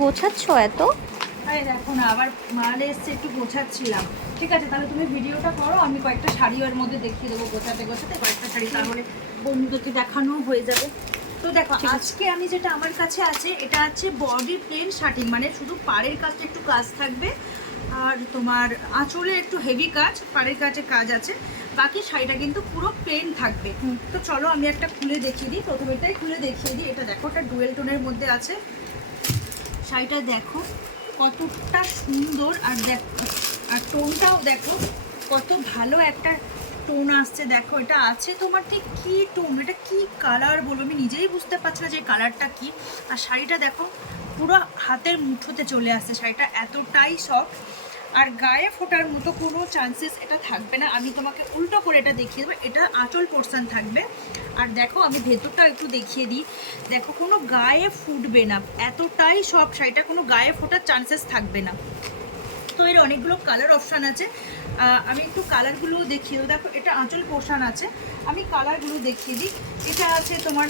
গোছাচ্ছ এত? আরে দেখো না, আবার মাল এসছে, একটু গোছাচ্ছিলাম। ঠিক আছে, তাহলে তুমি ভিডিওটা করো, আমি কয়েকটা শাড়ি ওর মধ্যে দেখিয়ে দেবো গোছাতে গোছাতে কয়েকটা শাড়ি, তাহলে বন্ধুদেরকে দেখানো হয়ে যাবে। তো দেখো আজকে আমি যেটা আমার কাছে আছে, এটা আছে বডি প্লেন শার্টিং, মানে শুধু পাড়ের কাজটা একটু কাজ থাকবে, আর তোমার আঁচলে একটু হেভি কাজ, পাড়ের কাজে কাজ আছে, বাকি শাড়িটা কিন্তু পুরো প্লেন থাকবে। তো চলো আমি একটা খুলে দেখিয়ে দিই, প্রথমে এটাই খুলে দেখিয়ে দিই। এটা দেখো, এটা ডুয়েল টোনের মধ্যে আছে। শাড়িটা দেখো কতটা সুন্দর, আর দেখো আর টোনটাও দেখো কত ভালো একটা টোন আসছে। দেখো এটা আছে তোমার ঠিক কী টোন, এটা কি কালার বলো, আমি নিজেই বুঝতে পারছি না যে কালারটা কি। আর শাড়িটা দেখো পুরো হাতের মুঠোতে চলে আসছে, শাড়িটা এতটাই সফট, আর গায়ে ফোটার মতো কোনো চান্সেস এটা থাকবে না। আমি তোমাকে উল্টো করে এটা দেখিয়ে দেবো, এটা আঁচল পোর্শন থাকবে। আর দেখো আমি ভেতরটা একটু দেখিয়ে দিই, দেখো কোনো গায়ে ফুটবে না, এতটাই সব শাড়িটা, কোনো গায়ে ফোটার চান্সেস থাকবে না। তো এর অনেকগুলো কালার অপশান আছে, আমি একটু কালারগুলো দেখিয়ে দেবো। দেখো এটা আঁচল পোর্শন আছে, আমি কালারগুলো দেখিয়ে দিই। এটা আছে তোমার